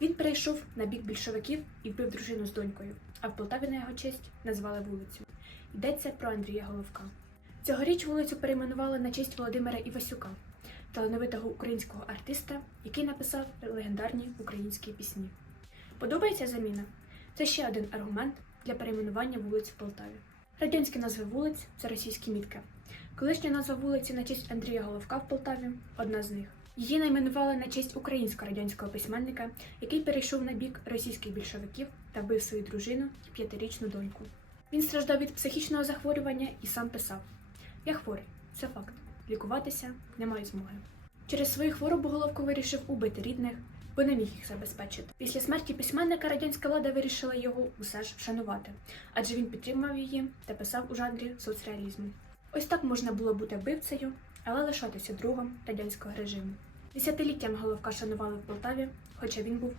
Він перейшов на бік більшовиків і вбив дружину з донькою, а в Полтаві на його честь назвали вулицю. Йдеться про Андрія Головка. Цьогоріч вулицю перейменували на честь Володимира Івасюка, талановитого українського артиста, який написав легендарні українські пісні. Подобається заміна? Це ще один аргумент для перейменування вулиць в Полтаві. Радянські назви вулиць це російські мітки. Колишня назва вулиці на честь Андрія Головка в Полтаві одна з них. Її найменували на честь українсько-радянського письменника, який перейшов на бік російських більшовиків та вбив свою дружину і п'ятирічну доньку. Він страждав від психічного захворювання і сам писав: Я хворий, це факт. Лікуватися не маю змоги. Через свою хворобу Головко вирішив убити рідних, бо не міг їх забезпечити. Після смерті письменника радянська влада вирішила його усе ж вшанувати, адже він підтримав її та писав у жанрі соцреалізму. Ось так можна було бути вбивцею, але лишатися другом радянського режиму. Десятиліттям Головка шанували в Полтаві, хоча він був